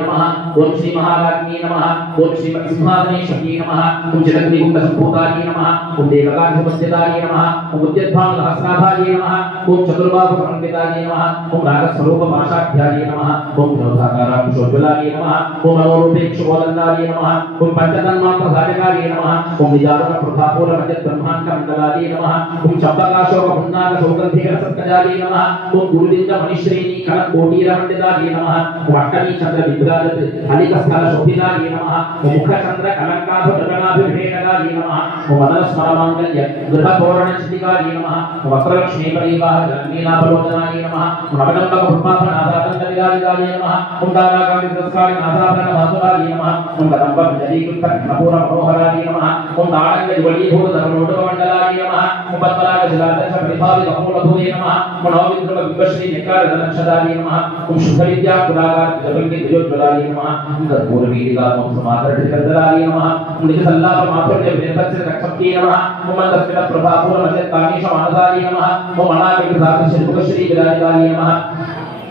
नमः ओम श्री महाराज्ञे नमः ओम श्री सिंहासनेश्वर्यै नमः ओम जगद्गुरुसम्भूतायै नमः ओम देवकार्यपद्यतायै नमः ओम उद्यद्भानुसहस्राभायै नमः ओम चतुर्बाहुसमन्वितायै नमः ओम रागस्वरूपभाषाढ्यायै नमः ओम विनोदाकाराकुशोज्ज्वलायै नमः ओम मनोरूपेक्षुवदन्तायै नमः ओम पंचतन्मात्रधारकायै नमः ओम निजारुणप्रभापूरमजद्ब्रह्माण्डमण्डलायै नमः ओम चम्पकाशोकपुन्नाकसौगन्धिकरसत्कजायै नमः ओम गुरुलिङ्गमणिश्रेणी कनकोटीरमण्डितायै नमः ओम अष्टमीचन्द्रविद्राजत् हलिकस्थलशोभितायै नमः ओम मुखचन्द्रकलङ्काभगणाभिषेकगायै नमः ओम मनस्मरमाङ्गल्य गृहतोरणचितिकायै नमः ओम वक्रलक्ष्मीपरिवाहजन्मीनाभलोचनायै नमः ओम नवदम्बकपुष्पाभनादातङ्गलिगालिगायै नमः ओम दारागामित्रस्कारिनाथाभरणमहतुरायै नमः ओम कदम्बमञ्जरीकृतकर्णपूर्णमनोहरायै नमः ओम दारङ्गयुवलीभूतधर्मोटकमण्डलायै नमः ओम पद्मनाभशिलादर्शप्रभावितमूलभूये नमः ओम नवविद्रुमबिम्बश्रीनिकारधनक्षदायै नमः ओम शुभविद्यापुरागारजगन्निधयोज्ज्वलायै नमः ओम कर्पूरवीरिकामोत्समादर्शकर्दलायै नमः ओम निजसल्लापमाधुर्यविनिर्भत्सरक्षप्त्यै नमः ओम मन्दस्मितप्रभापूर्णमजत्कामेशमानसायै नमः ओम अनागरिकसाधुश्रीमुखश्रीविराजितायै नमः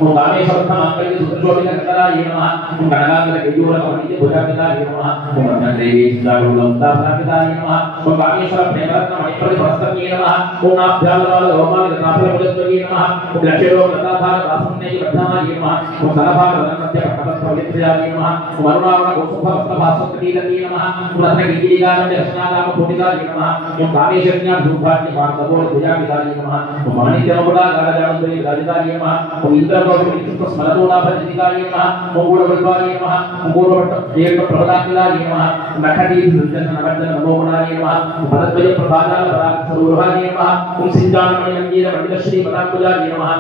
ओम कामेश्वरनामकल्य सुदर्शोभिकर्दलायै नमः ओम गणगांगकयूरकमणिभुजापितायै नमः ओम रत्नदेवीश्वरगुणवंतापितायै नमः ओम कामेश्वरप्रेमरत्नमणिप्रतिभस्तम्यै नमः ओम नाभ्यालवालगोपालगताफलमुदत्वयै नमः ओम लक्ष्योगताधारदासन्नेयवर्धनायै नमः ओम सलभागरत्नमध्यपट्टपत्रपवित्रयायै नमः ओम अरुणावरणगोसुभवस्त्रभास्वत्कटीलन्यै नमः ओम रत्नगिरिगारण्यरत्नानामकोटितायै नमः ओम कामेश्वर्याभूभाग्यभारतगोलभुजापितायै नमः ओम माणिक्यमकुलागारजानन्दविराजितायै नमः ओम इंद्रगोपनिष्ठस्मरतोनाभजितायै नमः ओम गूढवल्पायै नमः ओम गूढवट्टदेवप्रभदाकिलायै नमः ओम नखडीसृजननवर्धनमोहनायै नमः ओम पदद्वयप्रभाजालपरागस्वरूपायै नमः ओम सिञ्जानमणिमन्दिरमण्डिलश्रीपदाम्बुजायै नमः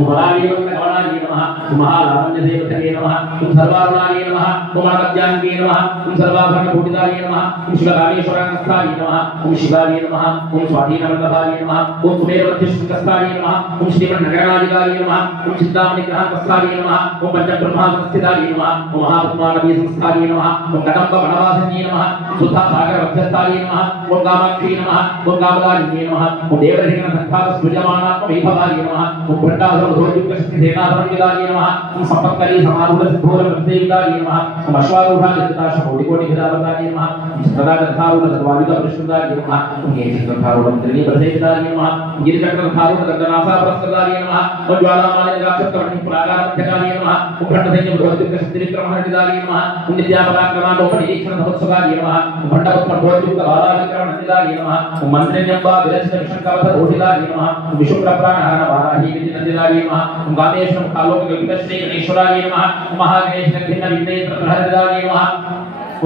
ओम महावीरगणायै नमः ओम महालावण्यदेवतये नमः ओम सर्वारुणायै नमः ओम अनद्याङ्गे नमः ओम सर्वाभरणभूषितायै नमः ओम शिवकामेश्वरानस्थायै नमः ओम शिवायै नमः ओम स्वाधीनवल्लभायै नमः ओम सुमेरवत्यश्रीकस्थायै नमः ओम श्रीमन्नगरनादिकायै नमः ओम चिन्तामणिग्रहकस्थायै नमः ओम पंचब्रह्मासनस्थितायै नमः ओम महात्मानवीसंस्थायै नमः ओम कदम्बवनवासिन्यै नमः ओम सुधासागरमध्यस्थायै नमः ओम कामाक्षी नमः ओम कामदायिन्यै नमः ओम देवरहितसंस्थातस्मृजमानात्मवैभवायै नमः ओम भट्टासुरधोर्युक्तशक्तिसेनासंविदायै नमः ओम संपत्करी समारूढसिद्धोरवृद्धेविदायै नमः ओम अश्वारूढादित्ताशकोटिकोटिभिदावतायै नमः ओम सदागन्धारूढसद्वादितपरिष्कृतायै नमः ओम हेमचन्द्रधारूढमन्त्रिणीप्रसेवितायै नमः ओम गिरिचक्रधारूढगन्धनासाप्रस्कृतायै नमः ओम ज्वालामालिनगाक्षत्रमणिपुरागारध्यकायै नमः ओम भट्टसैन्यभगवद्युक्तशक्तिविक्रमहर्षितायै नमः ओम नित्यापराक्रमाण्डोपनिरीक्षणमहोत्सवायै नमः ओम भट्टपद्मभगवद्युक्तबालाविक्रमणन्दितायै नमः ओम मन्त्रिण्यम्बाविरचितविषङ्कवधरोहितायै नमः ओम विशुप्रप्राणहरणवाराही विधिनन्दितायै नमः ओम कामेश्वरकालोकविकश्रीगणेश्वरायै नमः ओम महागणेशभिन्नविघ्नेत्रप्रहरितायै नमः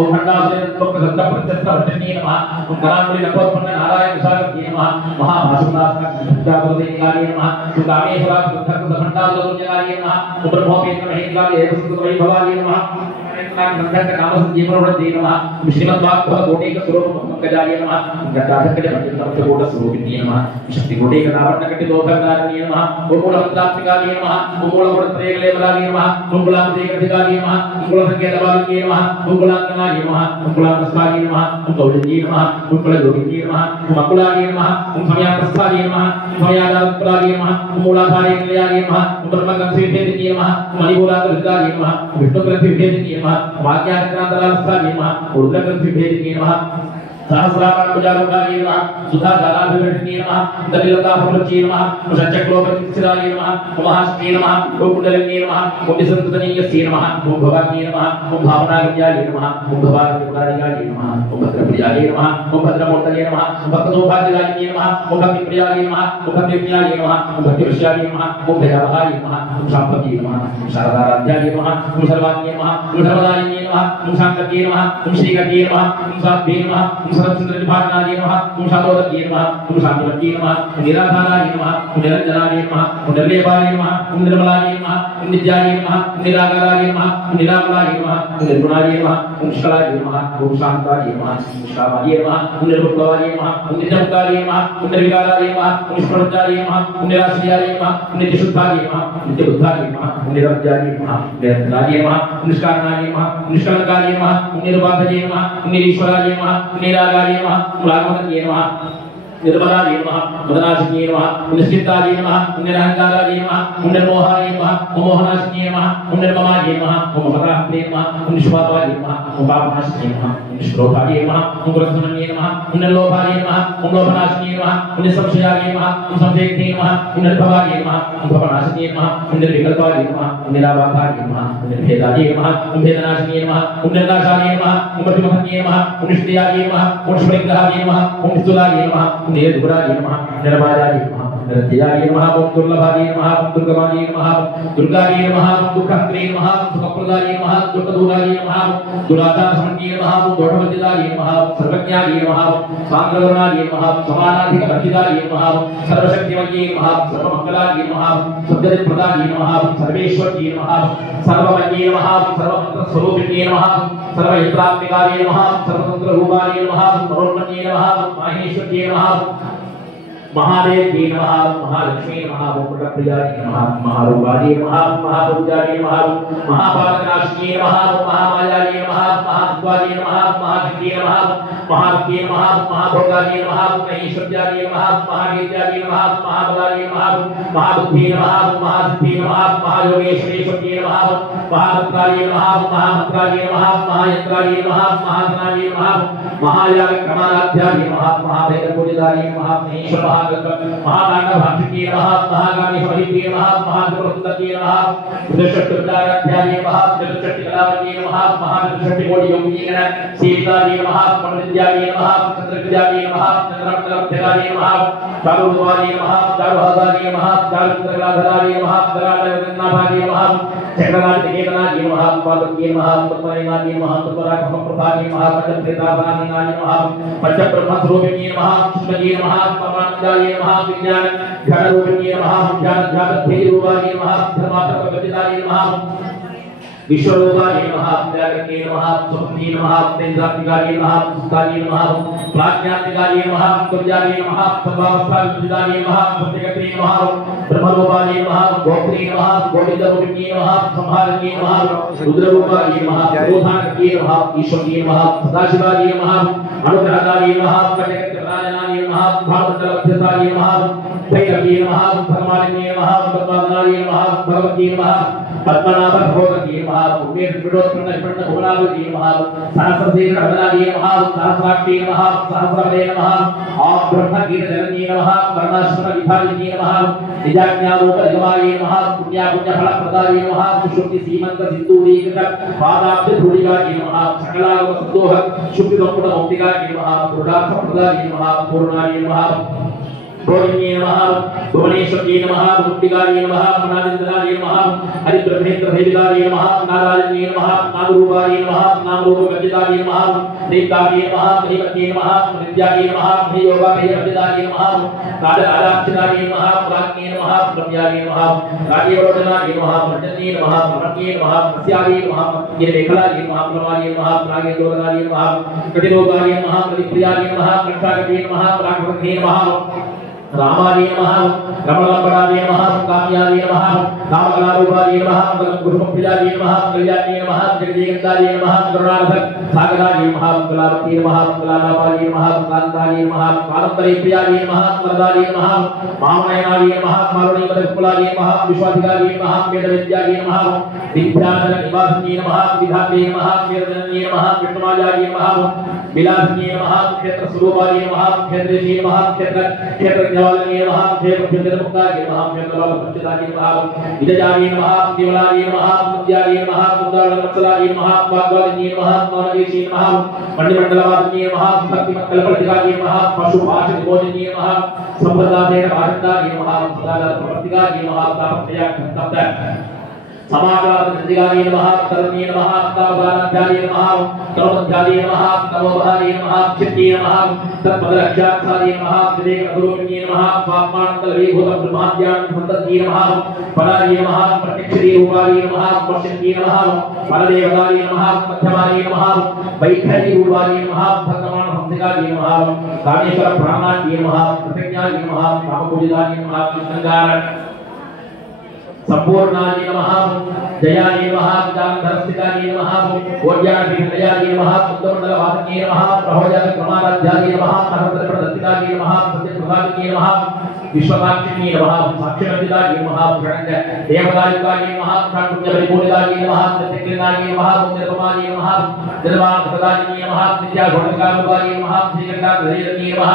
ओम भट्टासुरत्वप्रसक्तप्रत्यस्तवर्तन्ये नमः ओम कराम्बुलिनकोत्पन्ननारायणसागरये नमः महाभासुदासनविद्यापदविकाये नमः ओम कामेश्वरात्मकभट्टासुरभण्डासुरजनाये नमः ओम ब्रह्मोपेन्द्रमहेन्द्रालयेसुतवैभवाये नमः नमः श्रीमद्वाग्भवकोटिकस्वरूपमकजाये नमः गताधकजपट्टितमचकोटस्वरूपिण्ये नमः शक्तिकोटिकदापट्टकट्टिदोषकारिण्ये नमः ओम मूलमन्त्रात्मिकाये नमः ओम मूलगुणत्रयगलेवलाये नमः ओम गुलामदेवधिकाये नमः ओम गुणसंकेतवालिन्ये नमः ओम गुलाङ्गनाये नमः ओम गुलामस्ताये नमः ओम गौलिन्ये नमः ओम कुलयोगिन्ये नमः ओम अकुलाये नमः ओम समयाप्रस्थाये नमः ओम समयादात्पराये नमः ओम मूलाधारेन्द्रियाये नमः ओम ब्रह्मग्रन्थिविभेदिन्ये नमः ओम मणिमूलाग्रन्थिकाये नमः ओम विष्णुग्रन्थिविभेदिन्ये नमः वाक्याग्रन्थान्तरालस्थाये नमः उर्ध्वग्रन्थिविभेदिन्ये नमः सहस्रापाणुजारुकाये नमः सुधाजालाभिवर्धिन्ये नमः दलिलताफलच्ये नमः षट्चक्रोपतिस्थिताये नमः महास्त्ये नमः गोकुण्डलिन्ये नमः विसन्ततनीयस्ये नमः ओम भवान्ये नमः ओम भावनागम्याये नमः ओम भवान्यपुराणिकाये नमः ओम भद्रप्रियाये नमः ओम भद्रमूर्तये नमः ओम भक्तसौभाग्यदायिन्ये नमः ओम भक्तिप्रियाये नमः ओम भक्तिप्रियाये नमः ओम भक्तिवश्याये नमः ओम भयावहाये नमः ओम शाम्भव्ये नमः ओम शारदाराध्याये नमः ओम सर्वाण्ये नमः ओम सर्वदायिन्ये नमः ओम शान्तव्ये नमः ओम श्रीकट्ये नमः ओम साध्वे नमः ओम सरस्वतीविभागाय नमः ओम शालोदये नमः ओम शान्तिवत्ये नमः ओम निराधाराय नमः ओम निरञ्जनाय नमः ओम निर्लेपाय नमः ओम निर्मलाय नमः ओम नित्याय नमः ओम निराकाराय नमः ओम निरामलाय नमः ओम निर्गुणाय नमः ओम निष्कलाय नमः ओम शान्ताय नमः ओम निष्कामाय नमः ओम निर्भुक्ताय नमः ओम नित्यमुक्ताय नमः ओम निर्विकाराय नमः ओम निष्प्रवृत्ताय नमः ओम निराश्रयाय नमः ओम नित्यशुद्धाय नमः ओम नित्यबुद्धाय नमः ओम निरवध्याय नमः ओम निरन्तराय नमः ओम निष्कारणाय नमः ओम निष्कलङ्काय नमः ओम निरुपाधये नमः ओम निरीश्वराय नमः ओम निरागाय नमः ओम राघवतये नमः निर्मलाय नमः मदनाशिके नमः निश्चिताय नमः निरहंकाराय नमः निर्मोहाय नमः मोहनाशिके नमः निर्ममाय नमः मोहरात्रे नमः निष्पापाय नमः पापनाशिके नमः निष्क्रोधाय नमः गुरुसमन्ये नमः निर्लोभाय नमः लोभनाशिके नमः निसंशयाय नमः संशयते नमः निर्भवाय नमः भवनाशिके नमः निर्विकल्पाय नमः निरावाधाय नमः निर्भेदाय नमः भेदनाशिके नमः निर्नाशाय नमः मृत्युमहन्ये नमः निष्क्रियाय नमः मुष्परिग्रहाय नमः निस्तुलाय नमः निर्दुराय नमः निर्वायाय नमः निर्जयाय नमः दुर्लभाय नमः दुर्गमाय नमः दुर्गाय नमः दुःखहन्त्रे नमः सुखप्रदाय नमः दुःखदूराय नमः दुराचारसमन्ये नमः दोषवर्जिताय नमः सर्वज्ञाय नमः सान्द्रवर्णाय नमः समानाधिकवर्जिताय नमः सर्वशक्तिमये नमः सर्वमङ्गलाय नमः सद्गतिप्रदाय नमः सर्वेश्वर्ये नमः सर्वमये नमः सर्वमन्त्रस्वरूपिणे नमः सर्वयन्त्रात्मिकाय नमः सर्वतन्त्ररूपाय नमः मनोन्मन्ये नमः माहेश्वर्ये नमः महादेव्ये नमः महालक्ष्मी नमः मुकुटप्रियाय नमः महारूपाय नमः महापूज्याय नमः महापादनाशिने नमः महामायाय नमः महाद्वारे नमः महाशक्तिये नमः महाविद्ये नमः महाभोगाय नमः महेश्वर्याय नमः महावेद्याय नमः महाबलाय नमः महाबुद्धिये नमः महासिद्धिये नमः महायोगेश्वरेश्वर्ये नमः महामन्त्राय नमः महामन्त्राय नमः महायन्त्राय नमः महाधनाय नमः महायागक्रमाराध्याय नमः महाभेदपूजिताय नमः महेश्वर महादानभाषिके नमः महागामिषमहिते नमः महागुरुसुतये नमः बुद्धषट्टुदाराध्याय नमः चतुष्षट्टिकलावल्ये नमः महाचतुष्षट्टिकोटियोगिने सीताय नमः पंडित्याय नमः चन्द्रविद्याय नमः चन्द्रमण्डलभ्यगाय नमः चारुरूपाय नमः चारुहासाय नमः चारुचन्द्रकलाधराय नमः चन्द्रालयगन्नाभाय नमः चक्रराजकेतनाय नमः पादके नमः पद्मनाय नमः पद्मरागमप्रभाय नमः पंचप्रेताभाय नमः पंचब्रह्मस्वरूपिणे नमः कृष्णये नमः पवनाय नमः विज्ञान घनरूपिणे नमः ज्ञानध्यातभेदरूपाय नमः धर्मात्मकगतिताय नमः विश्वरूपाय नमः व्याकरणे नमः सुखमये नमः तेन्द्रात्मिकाय नमः सुताय नमः प्राज्ञात्मिकाय नमः तुर्याय नमः सर्वावस्थाविदिताय नमः सत्यगते नमः ब्रह्मरूपाय नमः गोप्त्रे नमः गोविन्दरूपिणे नमः संहारणे नमः रुद्ररूपाय नमः क्रोधानके नमः ईश्वरीय नमः सदाशिवाय नमः अनुग्रहदाय नमः कटकराजनाय नमः भावमण्डलभ्यसाय नमः भैरवे नमः धर्मालिने नमः पद्मनाय नमः भगवती नमः पद्मनाभभोगती नमः उमेशविडोत्पन्नभुवनावती नमः सहस्रसेनवदनाय नमः सहस्राक्षी नमः सहस्रवदे नमः ब्रह्मगीतजननी नमः वर्णाश्रमविभाजिनी नमः निजाज्ञारूपनिगमाय नमः पुण्यापुण्यफलप्रदाय नमः सुशुद्धिसीमन्तसिन्दूरीकृत पादाब्जधूलिकाय नमः सकलागमसन्दोह शुद्धिसम्पुटमौक्तिकाय नमः पुरुषार्थप्रदाय नमः पूर्णाय नमः भोगिन्ये नमः भुवनेश्वर्ये नमः मुक्तिकाय नमः मनानन्दनाय नमः हरिब्रह्मेन्द्रभेदिकाय नमः नारायण्ये नमः नामरूपाय नमः नामरूपगर्जिताय नमः देवताय नमः देवते नमः नित्याय नमः योगाभेदवर्जिताय नमः कालकालाक्षिताय नमः प्राज्ञे नमः ब्रह्म्याय नमः राजेवलोचनाय नमः प्रजन्ये नमः प्रमण्ये नमः प्रस्याय नमः मध्यमेखलाय नमः प्रमाय नमः प्रागेन्दोलनाय नमः कटिलोकाय नमः कटिप्रियाय नमः कक्षागते नमः प्रागवते नमः रामाय नमः रमणलम्बराय नमः काम्याय नमः कामकलारूपाय नमः गुरुप्रियाय नमः कल्याण्ये नमः जगदेकन्दाय नमः करुणारथ सागराय नमः कलावती नमः कलालापाय नमः कान्ताय नमः कादम्बरीप्रियाय नमः वरदाय नमः महामयनाय नमः मारुणीपदकुलाय नमः विश्वाधिकाय नमः वेदविद्याय नमः विद्याधरनिवासिने नमः विधात्रे नमः वेदजनन्ये नमः विष्णुमायाय नमः विलासिने नमः क्षेत्रस्वरूपाय नमः क्षेत्रेशे नमः क्षेत्रज्ञवालिने नमः क्षेत्रमुक्ताय नमः क्षेत्रबालपञ्चदाय नमः विजयाय नमः देवलाय नमः मुद्याय नमः मुद्दालवत्सलाय नमः वाग्वादिने नमः मानवेशे नमः मण्डिमण्डलवासिने नमः भक्तिमत्कलप्रतिकाय नमः पशुभाषितभोजने नमः सम्प्रदायेन भाषिताय नमः सदाचारप्रवर्तिकाय नमः तापत्रयाख्यन्तप्त समाकारनिधिकाय नमः करुण्ये नमः तावदानाध्याये नमः करुणध्याये नमः तमोबहाये नमः चित्ते नमः तत्पदरक्षार्थाये नमः विवेकगुरुविन्ये नमः स्वात्मानन्दलवीभूतब्रह्माद्यानन्दये नमः पराये नमः प्रत्यक्षरूपाय नमः पश्यन्ये नमः परदेवताय नमः मध्यमाये नमः वैखरीरूपाय नमः भक्तमानहंसिकाय नमः कामेश्वरप्राणाय नमः प्रतिज्ञाय नमः कामपूजिताय नमः कृष्णकार संपूर्णाय नमः जयाय नमः ज्ञानधरस्थिताय नमः कोट्याधिपतये नमः पुत्रमण्डलवासिने नमः प्रभोजातक्रमाराध्याये नमः नवरत्नप्रदत्ताये नमः सत्यप्रदाये नमः विश्वकाक्षिणे नमः साक्षरतिदाये नमः प्रणंग देवदायुकाये नमः प्राणपुण्यपरिपूर्णाये नमः सत्यकृताये नमः पुण्यतमाये नमः निर्वाणप्रदाये नमः नित्याघोषकारुकाये नमः श्रीगंगाधरेये नमः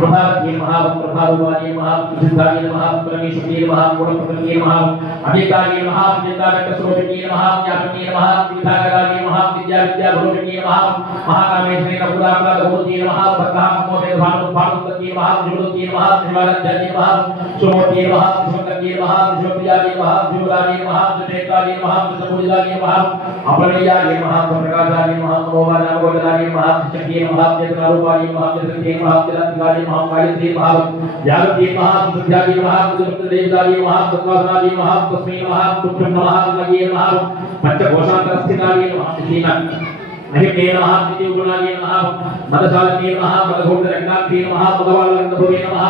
प्रभावये नमः प्रभाववाये नमः सिद्धाये नमः परमेश्वरे नमः गुणप्रकृते नमः अभिकाये नमः चिन्ताकस्वरूपिणे नमः ज्ञापिने नमः विधाकराये नमः विद्याविद्याभूषिणे नमः महाकामेश्वरे नपुरापराधभूते नमः भक्तामोदेभानुभानुपते नमः जुगुते नमः श्रीवाराध्याये नमः सुमूर्ते नमः सुमकर्ये नमः सुप्रियाये नमः जुगुराये नमः सुचेताये नमः सुपूजिताये नमः अपरण्याये नमः प्रकाशाये नमः नमोवानामगोचराये नमः शक्तिये नमः चेतनारूपाये नमः चेतनके नमः चेतनाधिकाये नमः गायत्री नमः जागृते नमः सुध्याये नमः सुदेवताये नमः तत्वासनाये नमः तस्मै नमः तुभ्यं नमः नमये नमः पंचकोशान्तरस्थिताये नमः श्रीना महिमे नमः नित्युगुणाये नमः मदशालिने नमः मदघोषरङ्गाक्षे नमः मदवालगन्धभुवे नमः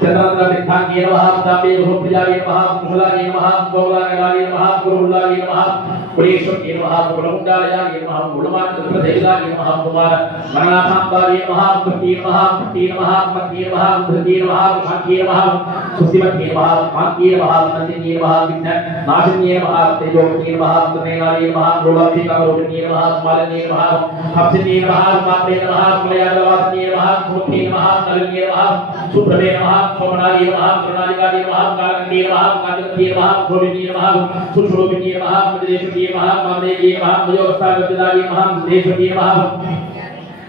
चतुरन्त्रविद्धाङ्गे नमः ताम्बे गुरुप्रियाये नमः कुशलाये नमः गौराङ्गाये नमः गुरुहुल्लाये नमः पुरेश्वरे नमः गुरुमुण्डालयाये नमः गुणमात्रप्रदेशाये नमः कुमार मरणासाम्बाये नमः कृति नमः भक्ति नमः भक्ति नमः धृति नमः शान्ति नमः सुस्तिमते नमः कान्ति नमः नन्दिनी नमः विघ्न नाशिनी नमः तेजोमती नमः तमेनाये नमः गुरुलाभिकारोपिणी नमः मालिनी नमः हंसिनी नमः मात्रे नमः मलयालवासिनी नमः स्मृति नमः नलिनी नमः सुप्रभे नमः सोमनाये नमः करुणालिकाये नमः कालकण्डी नमः कांतिमती नमः शोभिनी नमः सुशोभिनी नमः मदेशती नमः मामदेवी नमः मयोगस्तागतिदाये नमः देशती नमः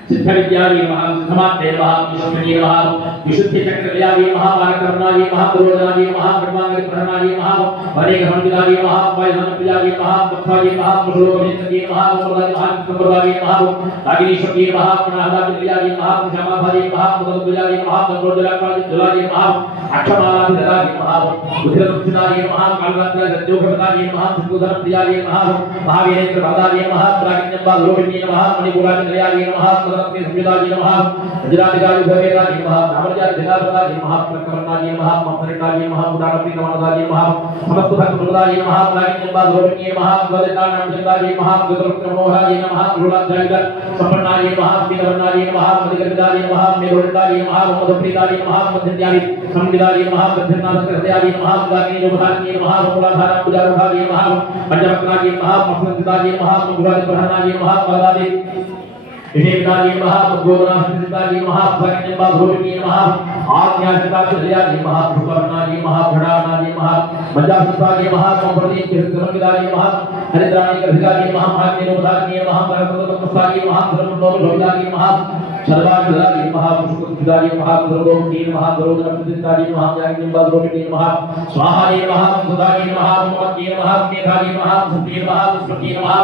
सिद्धविद्याये नमः सिद्धमात्रे नमः विष्णुये नमः विशुद्धिचक्रवर्याये नमः मार्गकर्णाये नमः गुरुदाये नमः ब्रह्मांगप्रहरणाये नमः वरेगमण्डिताये नमः वायुधनप्रियाये नमः तत्वाये नमः कुशलोभेत्तये नमः गुरुदाये नमः संप्रदाये नमः नागिनीश्वरे नमः प्रणहदाप्रियाये नमः क्षमाभाये नमः मुदगुजाये नमः गंगोजलाये नमः अक्षमालाभिदाये नमः उधिरदुक्षिताये नमः कालरात्रयोगपदाये नमः सिद्धुधनप्रियाये नमः महावीरेन्द्रपदाये नमः प्राज्ञम्बालोभिन्ये नमः मणिपुराजनयाये नमः संविदाये नमः वज्राधिकारि भवेदाये नमः नामजाधिकारिदाये नमः प्रकरणाये नमः मफरिकाये नमः उदारप्रीतमनदाये नमः समस्तभक्तप्रदाये नमः प्राज्ञम्बालोभिन्ये नमः वदितानामजदाये नमः गुरुप्रमोहाये नमः गुरुराध्याय संपन्नाये नमः पीतवर्णाये नमः मदिगर्भिदाये नमः मेरुदाये नमः मधुप्रीताये नमः मध्यन्याये संविदाये नमः मध्यन्नाथकृतयाये नमः गानीयोगधाये नमः मूलाधारपूजारूढाये नमः पंचवक्त्राये नमः मफलसिताये नमः गुरुराजप्रहरणाये नमः वरदाये विषयविदाये नमः गोगुणासिताये नमः भगन्यम्बाभूषिणे नमः आज्ञासिताक्षयाये नमः सुपर्णाये नमः भडानाये नमः मज्जासुताये नमः कंप्रतीकृतमंगिदाये नमः हरिद्राणिकर्भिदाये नमः महाज्ञेनोधाये नमः परमपदपस्ताये नमः धर्मोपलोभिदाये नमः सर्वाधिदाये नमः पुष्पदाये नमः गुरुगोमती नमः गुरुगणप्रतिदाये नमः ज्ञानम्बाभूषिणे नमः स्वाहाये नमः सुधाये नमः ममत्ये नमः मेधाये नमः सत्ये नमः पुष्पते नमः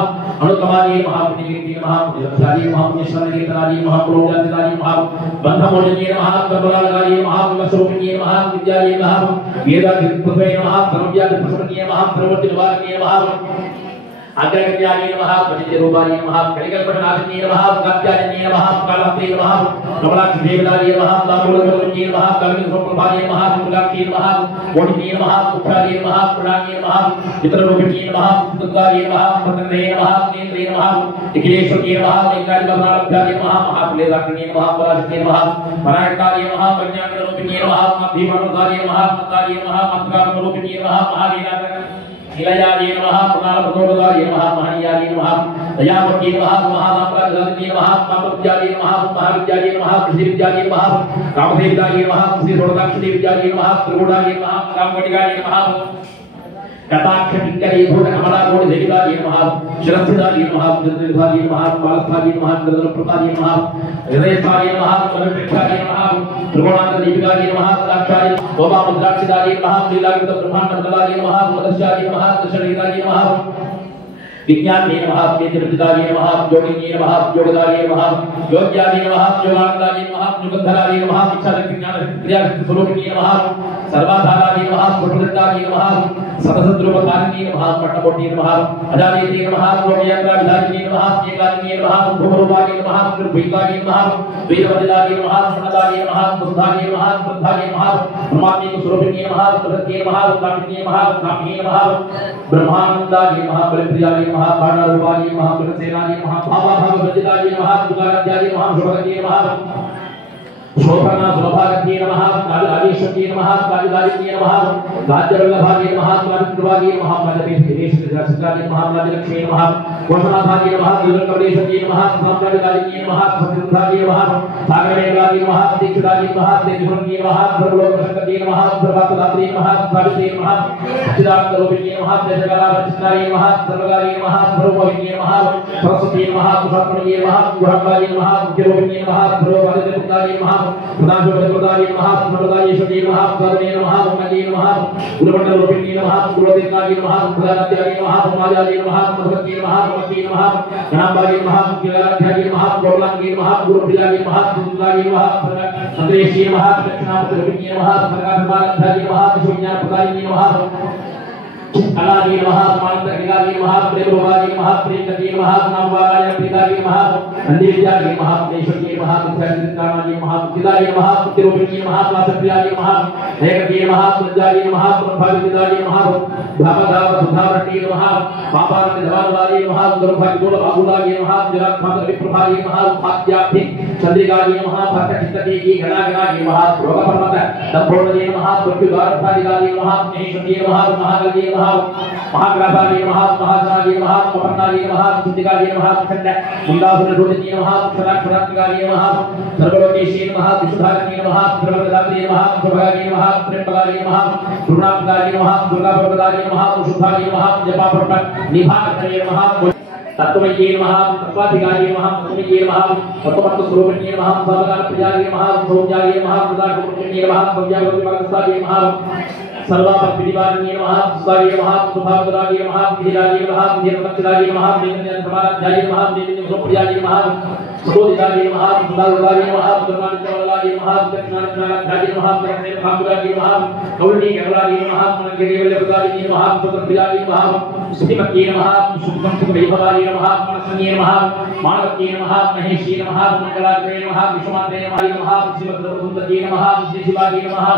अनुतमाये नमः पुण्यकीर्ति नमः पुण्यवत्साये नमः पुण्यश्रवणकीर्तनाये नमः प्रोजातिदाये नमः बन्धमोचने नमः कर्मलालकाये नमः पुण्यस्वरूपिणे नमः विद्याये नमः वेदाधिपतये नमः सर्वव्याधिप्रसन्ने नमः सर्ववर्तिनिवारणे नमः अग्रगत्याये नमः प्रचित्यरूपाये नमः कलिकल्पनाशिने नमः कात्यायने नमः कालात्रे नमः कमलाक्षदेवताये नमः ताम्बूलगौरवन्ये नमः कविसम्प्रभाये नमः कुलाक्षे नमः कोटिने नमः पुत्राये नमः प्रणाये नमः पितृरूपिणे नमः सुतुकाये नमः प्रतङ्गे नमः नेत्रे नमः अखिलेश्वरे नमः वैकारिकप्रारब्धाये नमः महाफलेदाक्षिणे नमः पराशक्ते नमः परायकाये नमः कन्याकरूपिणे नमः मध्यमनोधाये नमः मत्ताये नमः मत्कामरूपिणे नमः महावीराय निलयाये नमः पुनालभगोदाये नमः महनीयाये नमः दयावती नमः महानामराजधानी नमः मातृविद्याये नमः महाविद्याये नमः कृषिविद्याये नमः कामदेवदाये नमः श्रीसोडकाक्षदेवदाये नमः त्रिगुणाये नमः कामवटिकाये नमः कटाक्षपिंकरे भूतकमलाकोटि देवदाये नमः शिरस्थिदाये नमः निर्धाये नमः बालस्थाये नमः निर्धनप्रदाये नमः हृदयस्थाये नमः परमपेक्षाये नमः त्रिगुणान्तदेविकाये नमः कटाक्षाये गोपामुद्राक्षिदाये नमः लीलाकृतब्रह्माण्डमण्डलाये नमः मदस्याये नमः दशरहिताये नमः विज्ञाने नमः वेदविदाये नमः योगिने नमः योगदाये नमः योग्याये नमः योगानंदाये नमः युगधराये नमः इच्छाशक्तिज्ञानक्रियाशक्तिस्वरूपिणे नमः सर्वाधाराय नमः पुरुषदत्ताय नमः सतसद्रूपधारिणे नमः पट्टकोटिये नमः अजायते नमः प्रोमयात्राविधारिणे नमः एकादिने नमः भूमरूपाय नमः निर्भीताय नमः वीरवदिताय नमः प्रणदाय नमः बुद्धाय नमः बुद्धाय नमः ब्रह्मात्मिक स्वरूपिणे नमः प्रकृते नमः कामिने नमः कामिने नमः ब्रह्मानंदाय नमः बलप्रियाय नमः बाणारूपाय नमः बलसेनाय नमः भावाभाववदिताय नमः दुर्गाराध्याय नमः शुभगते नमः शोभना सुभागते नमः कालिदारीश्वरे नमः कालिदारिणे नमः राज्यवल्लभाय नमः कालिकृपाय नमः कालिदेशदेशराजकाय नमः कालिलक्ष्मी नमः कोशनाथाय नमः दिव्यकमलेश्वरे नमः साम्राज्यकालिने नमः सत्यधाय नमः सागरमेघलाय नमः दीक्षिताय नमः देवभूमिये नमः सर्वलोकशक्तिये नमः सर्वात्मदात्रे नमः सावित्रे नमः चिदानन्दरूपिणे नमः तेजकलावचिताय नमः सर्वकार्ये नमः सर्वभूमिये नमः सरस्वती नमः कुशात्मये नमः गुहाकाय नमः मुख्यरूपिणे नमः सर्ववादितपुत्राय नमः प्रदाशोपदाय नमः प्रदायेश्वरे नमः करुणे नमः उन्नते नमः गुरुमण्डलरूपिणे नमः गुरुदेवताय नमः प्रदानात्याय नमः समाजाय नमः भगवते नमः भगवते नमः गणाम्बाय नमः मुख्यराध्याय नमः गौरांगे नमः गुरुप्रियाय नमः सुंदराय नमः संदेशी नमः दक्षिणापतिरूपिणे नमः प्रकाशमाराध्याय नमः विश्वज्ञानप्रदायिने नमः अलादि नमः मानतगिलादि नमः प्रेमवादि नमः प्रेमकति नमः नामवाराय प्रीतादि नमः नंदीजादि नमः देशज्ञे नमः मुख्यचित्राणादि नमः मुक्तिदाय नमः मुक्तिरूपिणे नमः स्वासप्रियादि नमः एकति नमः पुञ्जादि नमः पुरभाविदादि नमः भावदाव सुधावृत्ति नमः पापानन्दवादादि नमः गुरुभागुलादि नमः जलात्माविप्रभादि नमः उपाद्याभि चंद्रिकादि नमः भक्तचित्तदेगी गणागणादि नमः रोगपर्वत दम्भोदि नमः पृथ्वीवारभादिदादि नमः महेश्वरी नमः महागति नमः महाग्रहादि नमः महासादि नमः पवनादि नमः चित्तिकादि नमः खंड मुंडासुररूपिणी नमः क्षराक्षरात्मिकादि नमः सर्वलोकेशी नमः विशुद्धात्मने नमः सर्वदात्रे नमः प्रभगादि नमः प्रेमगादि नमः गुरुनाथगादि नमः दुर्गाप्रदादि नमः शुद्धादि नमः जपापर्वत निभाकरे नमः तत्त्वमयी नमः तत्त्वाधिकारी नमः तत्त्वमयी नमः तत्त्वमत्तस्वरूपिणी नमः सर्वकालप्रियाय नमः सौम्याय नमः प्रदाकरूपिणी नमः सौम्यावतिमगस्ताय नमः सर्वापरिवारणे नमः स्वाय नमः सुभावदाय नमः धीराय नमः धीरमक्षराय नमः धीरसमाराध्याय नमः धीरसोप्रियाय नमः सुदोदिताय नमः सुदारुदाय नमः सुदर्मानिचवलाय नमः दक्षिणानिचवलाय नमः दक्षिणभागुराय नमः कौलिनीकराय नमः मनगेवल्लभदाय नमः सुदर्प्रियाय नमः सुतिमत्ये नमः सुखंसुखवैभवाय नमः मनसन्ये नमः मानवत्ये नमः महेशी नमः मंगलाग्रे नमः विश्वमात्रे नमः श्रीमद्गुरुन्दते नमः श्रीशिवाय नमः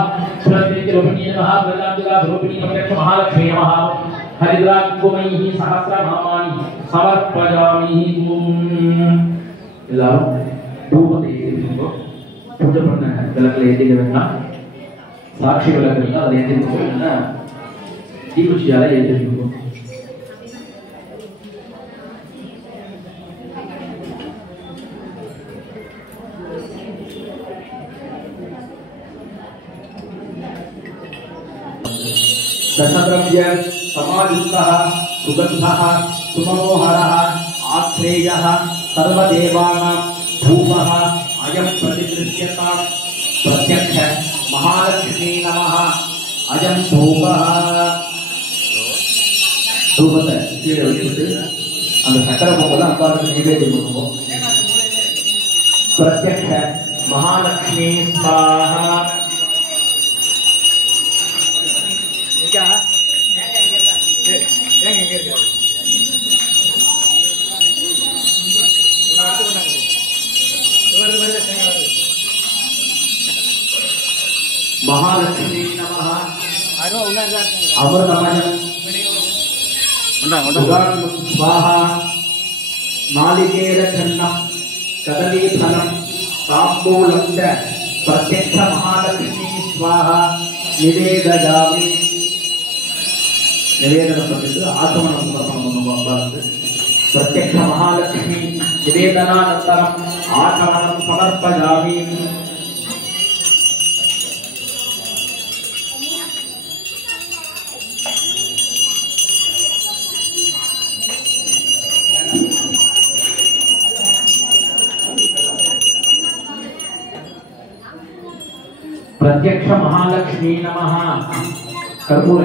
श्रीरत्नरूपिणी नमः प्रजापतिरूपिणी प्रत्यक्ष महालक्ष्मी नमः हरिद्राकुमैः सहस्रनामानि समर्पयामि எல்லாரும் தூபத்தை ஏற்றிக்கோ பூஜை பண்ண விளக்கில் ஏற்றிக்க வேண்டாம் சாட்சி விளக்குறீங்க அதை ஏற்றிக்கோ இல்லைன்னா தீக்குச்சியால ஏற்றிக்கோ दशद्रव्य समायुक्तः सुगन्धः सुमनोहरः आश्रेयः सर्वदेवानां धूपः अयं प्रतिदृश्यता प्रत्यक्ष महालक्ष्मी नमः अयं धूपः धूपத்தை கீழே வச்சுட்டு அந்த சக்கரை பொங்கலை அம்பாவுக்கு நைவேத்தியம் பண்ணுவோம் प्रत्यक्ष महालक्ष्मी स्वाहा महालक्ष्मी नमः अमृतमयं स्वाहा नालिकेरखण्डं कदलीफलं ताम्बूलं च प्रत्यक्ष महालक्ष्मी स्वाहा निवेदयामि निवेदनं पठितु आचमनं समर्पणं प्रत्यक्ष महालक्ष्मी निवेदनानन्तरम् आचमनं समर्पयामि प्रत्यक्ष महालक्ष्मी नमः कर्पूर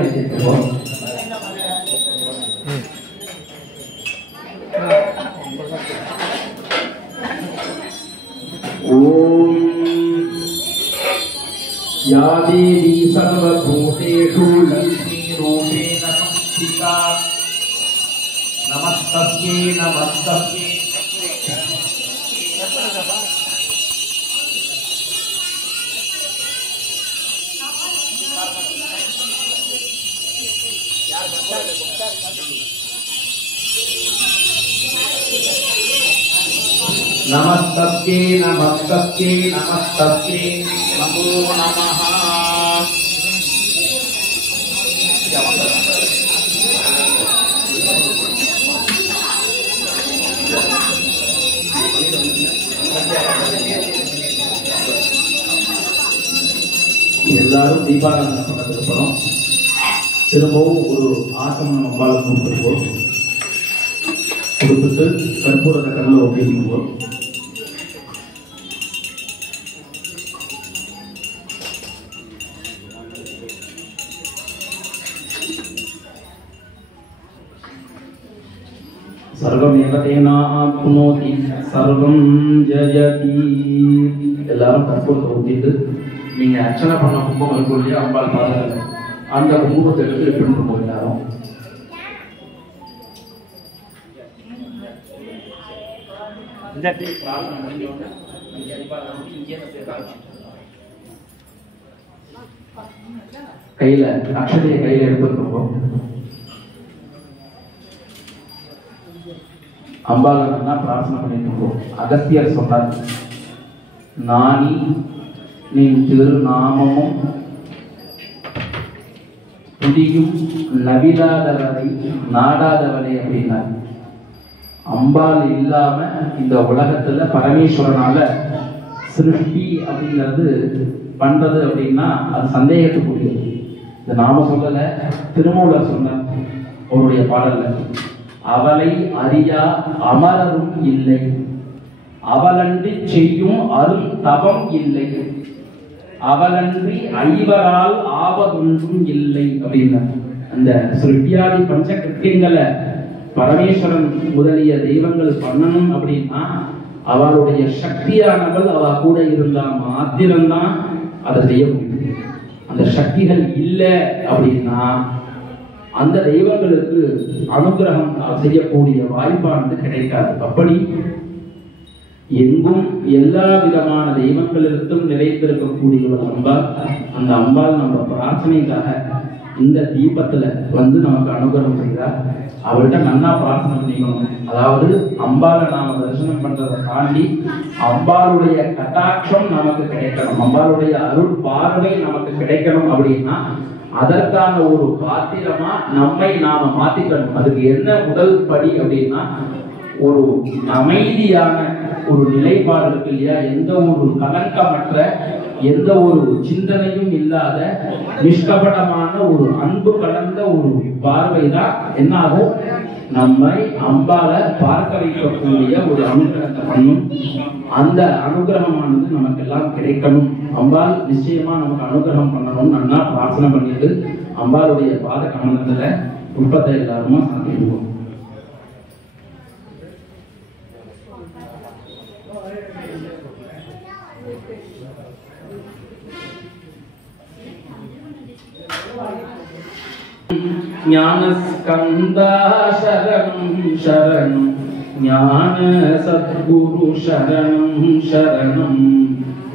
ओम या देवी सर्वभूतेषु लक्ष्मीरूपेण संस्थिता नमस्तस्यै नमस्तस्यै नमस्तस्यै नमस्तस्यै नमस्तस्यै नमो नमः எல்லாரும் தீபாராதனை பண்ணதுக்கு அப்புறம் திரும்பவும் ஒரு ஆசனம் அம்பாளை கொடுத்துருவோம். கொடுத்துட்டு கற்பூரத்தை கண்ணில் ஒப்பிடுவோம். सर्वम एवतेनाप्नोति सर्वम जयति. எல்லாரும் கற்பூரத்தை ஊத்திட்டு நீங்க அர்ச்சனை பண்ண கும்பம் இருக்கும் இல்லையா அம்பாள் பாதத்துல அந்த கும்பத்தை எடுத்து எடுத்துட்டு போய் எல்லாரும் கையில அக்ஷதையை கையில எடுத்துருக்கோம். அம்பாளன்னா பிரார்த்தனை பண்ணிட்டு இருக்கோம். அகஸ்தியர் சொல்றார், நானி நீ திருநாமமும் துதியும் நவிலாதவரை நாடாதவரை அப்படின்னா அம்பாள் இல்லாம இந்த உலகத்துல பரமேஸ்வரனால சிருஷ்டி அப்படிங்கிறது பண்றது அப்படின்னா அது சந்தேகத்துக்குரியது. இந்த நாம சொல்லல, திருமூலர் சொன்ன அவருடைய பாடல்ல, அவளை அறியா அமரரும் இல்லை, அவளன்றி செய்யும் அரும் தவம் இல்லை, அவளன்றி ஐவரால் ஆவதொன்றும் இல்லை அப்படின்னா அந்த சிருஷ்டியாதி பஞ்ச கிருத்தியங்களை பரமேஸ்வரன் முதலிய தெய்வங்கள் பண்ணணும் அப்படின்னா அவளுடைய சக்தியானவள் அவ கூட இருந்தா மாத்திரம்தான் அதை செய்ய முடியும். அந்த சக்திகள் இல்லை அப்படின்னா அந்த தெய்வங்களுக்கு அனுகிரகம் செய்யக்கூடிய வாய்ப்பானது கிடைக்காது. அப்படி எங்கும் எல்லா விதமான தெய்வங்களிடத்தும் நிலைத்திருக்கக்கூடிய ஒரு அம்பாள், அந்த அம்பாள் நம்ம பிரார்த்தனைக்காக இந்த தீபத்துல வந்து நமக்கு அனுகிரகம் செய்தார். அவள்கிட்ட நன்னா பிரார்த்தனை பண்ணிக்கணும். அதாவது அம்பாளை நாம தரிசனம் பண்றதை தாண்டி அம்பாளுடைய கட்டாட்சம் நமக்கு கிடைக்கணும், அம்பாளுடைய அருள் பார்வை நமக்கு கிடைக்கணும் அப்படின்னா அதற்கான ஒரு பாத்திரமா நம்மை நாம மாத்திக்கணும். அதுக்கு என்ன முதல் படி அப்படின்னா ஒரு அமைதியான ஒரு நிலைப்பாடு இருக்கு இல்லையா, எந்த ஒரு கலங்கமற்ற எந்த ஒரு சிந்தனையும் இல்லாத நிஷ்கபடமான ஒரு அன்பு கலந்த ஒரு பார்வை தான் என்னாகும், நம்மை அம்பாளை பார்க்க வைக்கக்கூடிய ஒரு அனுகிரகத்தை பண்ணும். அந்த அனுகிரகமானது நமக்கு எல்லாம் கிடைக்கணும். அம்பாள் நிச்சயமா நமக்கு அனுகிரகம் பண்ணணும். நல்லா பிரார்த்தனை பண்ணிட்டு அம்பாளுடைய பாத கமலத்துல புஷ்பத்தை எல்லாருமா சாத்திடுவோம். ஞானஸ்கந்தா சரணம் சரணம், ஞான சத்குரு சரணம் சரணம்,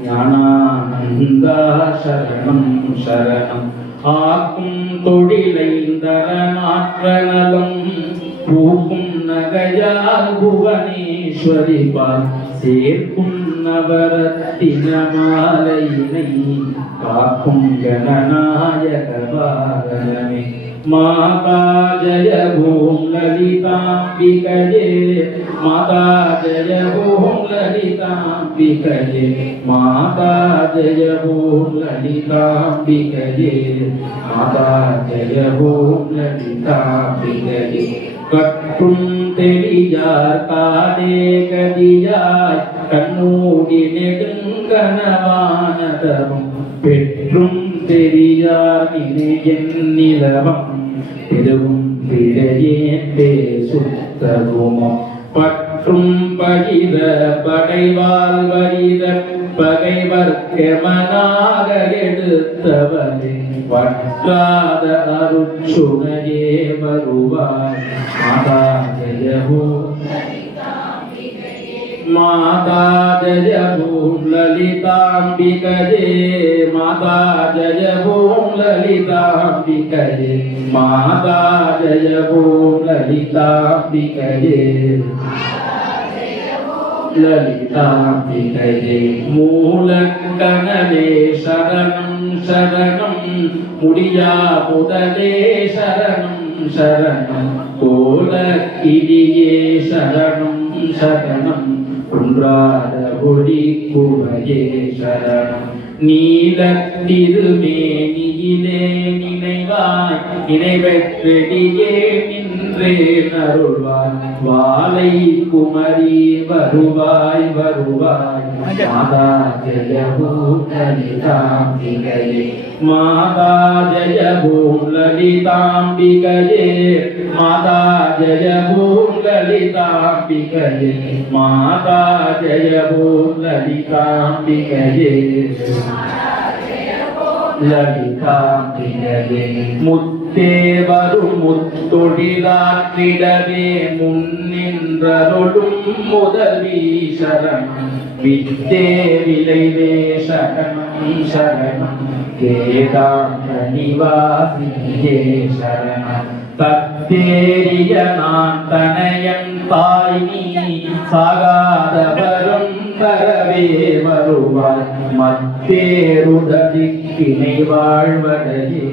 ஞானானந்தா சரணம் சரணம். ஆக்கும் தொழிலைந்தரனாற்றநலம் பூக்கும் நகையால் புவனேஸ்வரி பால் சேர்க்கும் நவரத்தின மாலையினை காக்கும் கணநாயக வாகனமே. மாதா ஜய ஓம் லலிதாம்பிகயே, மாதா ஜய ஓம் லலிதாம்பிகயே, மாதா ஜய ஓம் லலிதாம்பிகயே, மாதா ஜய ஓம் லலிதாம்பிகயே. கற்றும் தெரியார் காடே கதியாய் கண்ணூடி நெடுங்கனவானதரும் பெற்றும் தெரியார் நினையன் நிலவம் பெருவும் பிழையே பேசுத்தருமோ. பற்றும் பகிர படைவால் வரித பகைவர்க்கெமனாக எடுத்தவனே வற்றாத அருட்சுனையே வருவாய் மாதா ஜெயஹோ மாதா ஜய ஓம் லலிதாம்பிகயே மாதா ஜய ஓம் லலிதாம்பிகயே மாதா ஜய ஓம் லலிதாம்பிகயே லலிதாம்பிகயே மூலக்கனலே சரணம் சரணம் முடியா முதலே சரணம் சரணம் கோலக்கிரியே சரணம் சரணம் குன்றாத ஒளி குவையே சரணம் நீலத்திருமேனியிலே நினைவாய் நினைவெற்றடியே நின்றே அருள்வாய் வாலை குமரி வருவாய் வருவாய் மாதா ஜெய ஓம் லலிதாம்பிகயே மாதா ஜெய ஓம் லலிதாம்பிகயே மாதா ஜெய ஓம் லலிதாம்பிகயே மாதா ஜெய ஓம் லலிதாம்பிகயே லலிதாம்பிகயே முத்தே வரும் முத்தொழிலாற்றிடவே முன்னின்றருளும் முதல்வி சரணம் வித்தே விளைவே சரணம் சரணம் வேதாந்த நிவாசியே சரணம் தத்தேரிய நான் தனயன் தாய் நீ சாகாதவரும் தரவே வருவாய் மத்தேருததிக்கினை வாழ்வடையே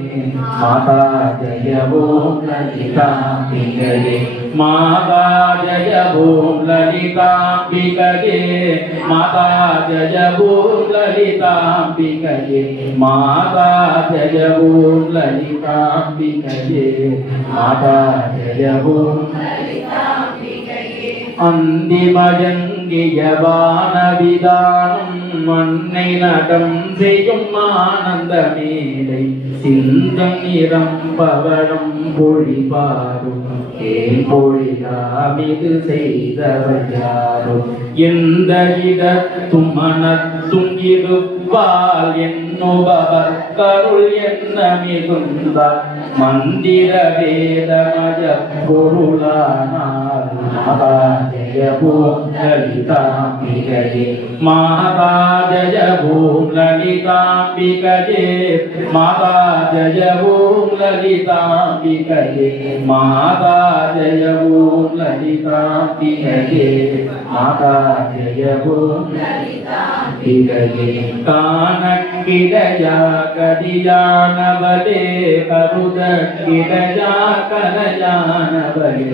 மாதா ஜய ஓம் லலிதாம்பிகயே மாதா ஜய ஓம் லலிதாம்பிகயே மாதா ஜய ஓம் லலிதாம்பிகயே மாதா ஜய ஓம் லலிதாம்பிகயே மாதா ஜய ஓம் அந்திமயங்கியவான விதானம் அன்னை நடம் செய்யும் ஆனந்த மேலை சிந்தம் நிறம் பவளம் பொழிபாரும் ஏன் பொழியாமிது செய்தவர் யாரும் எந்த இடத்தும் மனத்தும் இருப்பால் என்னுபவர் கருள் என்ன மிகுந்தால் மந்திர வேதமய பொருளானார் மாதா ஜய ஓம் லலிதாம்பிகயே மாதா ஜய ஓம் லலிதாம்பிகயே மாதா ஜய ஓம் லலிதாம்பிகயே மாதா ஜய ஓம் லலிதாம்பிகயே மாதா ஜய ஓம் லலிதாம்பிகயே காணக்கிடையா கதியானவளே கருதக்கிடையா கலையானவளே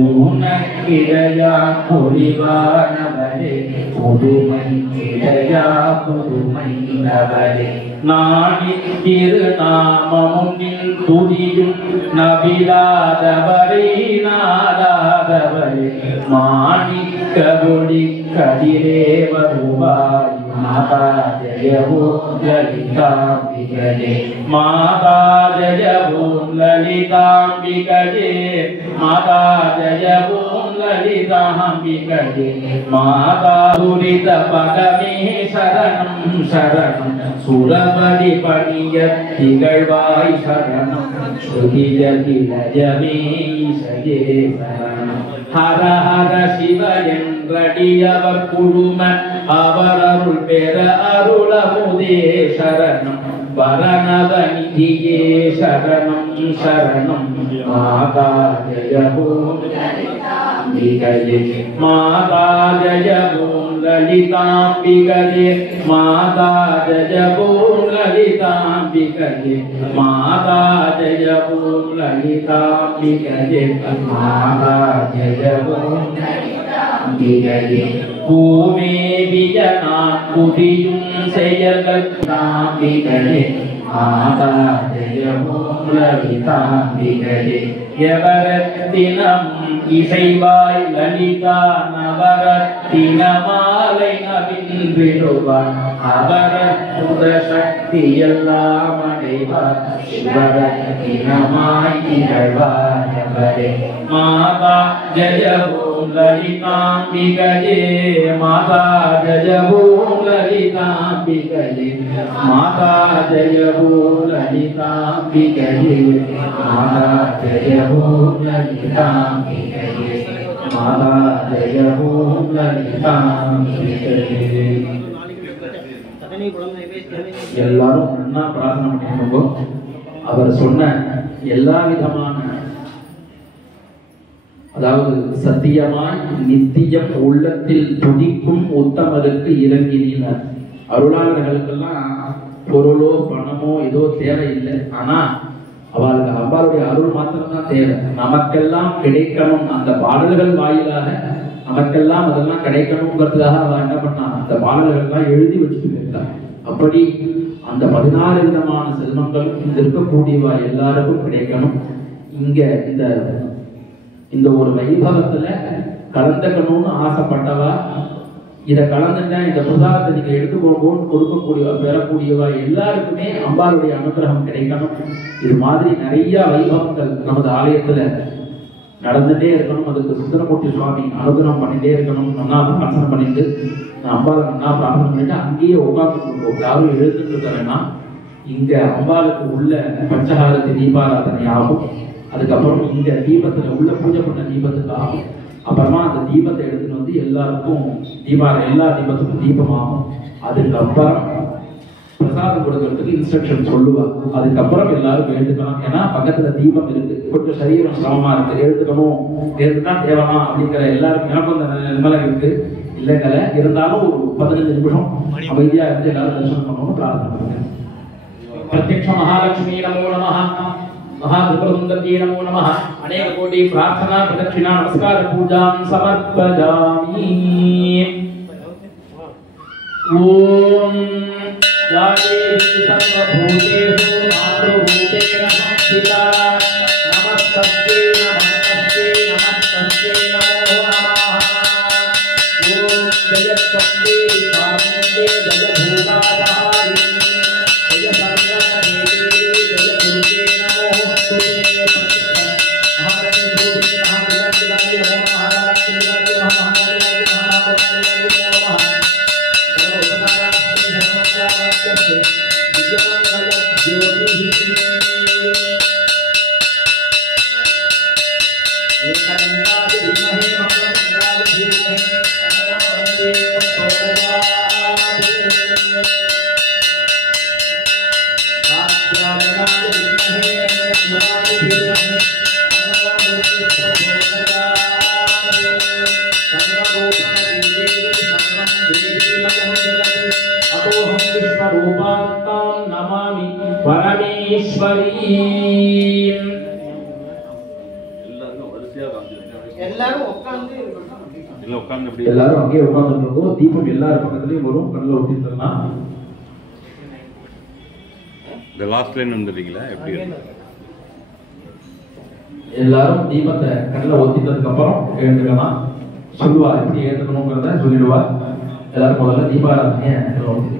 ஊனக்கிடையா பொலிவானவளே புதுமை கிடையா புதுமை நவளே நாடி திருநாமமும் நின் துதியும் நபிலாதவரை நாடாதவரே மாணிக்க ஒளி கதிரே வருவாய் மாதா ஜய ஓம் லலிதாம்பிகயே மாதா ஜய ஓம் லலிதாம்பிகயே மாதா ஜய ஓம் லலிதாம்பிகயே மாதா துரித பதமே சரணம் சரணம் சுரபதி பணிய திகழ்வாய் சரணம் ஸ்ருதிய திலயமே இசையே சரணம் ஹர ஹர சிவ என்றடியவர் குழும அவர் அருள் பெற அருளமுதே சரணம் வரணவநிதியே சரணம் சரணம் மாதா ஜய ஓம் லலிதாம்பிகயே மாதா ஜய ஓம் லலிதாம்பிகயே மாதா ஜய ஓம் லலிதாம்பிகயே மாதா ஜய ஓம் லலிதாம்பிகயே மாதா ஜய ஓம் லலிதாம்பிகயே பூமேவிய நான் புதியும் செயல்கள் தாம்பிகயே மாதா ஜெய ஓம் லலிதாம்பிகையே எவரத்தினம் இசைவாய் லலிதா நவரத்தின மாலை நவின்றிடுவார் அவரத்துத சக்தி எல்லாம் அடைவார் சிவரத்தினமாய் திகழ்வார் எவரே மாதா ஜெய ஓம் லலிதாம்பிகையே மாதா ஜெய ஓம் லலிதாம்பிகையே மாதா ஜெய ஓம் லலிதாம்பிகையே மாதா ஜெய ஓம் லலிதாம்பிகையே மாதா ஜெய ஓம் லலிதாம்பிகையே. எல்லாரும் ஒன்னா பிரார்த்தனை பண்ணுங்க. அவர் சொன்ன எல்லா விதமான, அதாவது சத்தியமாய் நித்தியம் உள்ளத்தில் துடிக்கும் உத்தமருக்கு இறங்கினார். அருளாளர்களுக்கெல்லாம் பொருளோ பணமோ ஏதோ தேவையில்லை. ஆனா அவளுக்கு அம்பாளுடைய அருள் மாத்திரம்தான் தேவை. நமக்கெல்லாம் கிடைக்கணும், அந்த பாடல்கள் வாயிலாக நமக்கெல்லாம் அதெல்லாம் கிடைக்கணுங்கிறதுக்காக அவ என்ன பண்ணா, அந்த பாடல்கள்லாம் எழுதி வச்சுட்டு போயிருந்தார். அப்படி அந்த 16 விதமான செல்வங்களும் இங்க இருக்கக்கூடியவா எல்லாருக்கும் கிடைக்கணும். இங்க இந்த ஒரு வைபவத்துல கலந்துக்கணும்னு ஆசைப்பட்டவா, இதை கலந்துட்டேன், இந்த பிரசாதத்தை நீங்க எடுத்துக்கோங்கன்னு கொடுக்கக்கூடியவா, பெறக்கூடியவா எல்லாருக்குமே அம்பாளுடைய அனுகிரகம் கிடைக்கணும். இது மாதிரி நிறைய வைபவங்கள் நமது ஆலயத்துல நடந்துட்டே இருக்கணும். அதுக்கு சுந்தரமூர்த்தி சுவாமி அனுகிரகம் பண்ணிட்டே இருக்கணும். நல்லா பிரார்த்தனை பண்ணிட்டு அம்பாவை நல்லா பிரார்த்தனை பண்ணிட்டு அங்கேயே உட்காந்து யாரும் எழுந்துட்டு இருக்க வேணாம். இங்க அம்பாளுக்கு உள்ள பஞ்சஹாரதி தீபாராதனை ஆகும். அதுக்கப்புறம் இங்க தீபத்துல உள்ள பூஜை பண்ண தீபத்துக்கு ஆகும். அப்புறமா அந்த தீபத்தை எடுத்துட்டு வந்து எல்லாருக்கும் எல்லா தீபத்துக்கும் தீபமாகும். அதுக்கப்புறம் பிரசாதம் கொடுக்கறதுக்கு இன்ஸ்ட்ரக்ஷன் சொல்லுவாங்க. அதுக்கப்புறம் எல்லாரும் எழுதுக்கலாம். ஏன்னா பக்கத்துல தீபம் இருக்கு, கொஞ்சம் சரீரம் சிரமமா இருக்கு, எழுதுக்கணும் எழுதுதான் தேவனா அப்படிங்கிற எல்லாருக்கும் எனக்கும் அந்த நிர்மலம் இருக்கு இல்லைங்கள. இருந்தாலும் ஒரு 15 நிமிஷம் அமைதியா இருந்து எல்லாரும் தரிசனம் பண்ணணும், பிரார்த்தனை பண்ணுங்க. பிரத்யக்ஷ மகாலட்சுமி நமோ நமः, महादुर्गसुन्दरी नमो नमः. अनेक कोटि प्रार्थना प्रदक्षिणा नमस्कार पूजां समर्पयामि. ओम यादेवी सर्वभूतेषु मातृभूतेन संस्थिता नमस्तस्यै नमस्तस्यै नमस्तस्यै नमो नमः. ओम जयत्वन्ते कारुण्ये जयभूतापहारिणी जय सर्वदेवी जय दुर्गे नमो எல்லாரும் அங்கேயே உட்கார்ந்துருக்கோம். தீபம் எல்லாரும் பக்கத்துலயும் வரும், கண்ணில் ஒட்டிடலாம். இந்த லாஸ்ட் லைன் வந்துட்டீங்களா? எப்படி எல்லாரும் தீபத்தை கண்ணில் ஒத்திட்டதுக்கு அப்புறம் எழுந்துக்கலாம். சொல்லுவா எப்படி எழுந்துக்கணுங்கிறத சொல்லிடுவா. எல்லாரும் முதல்ல தீபாராதனைய ஒத்திக்கணும்.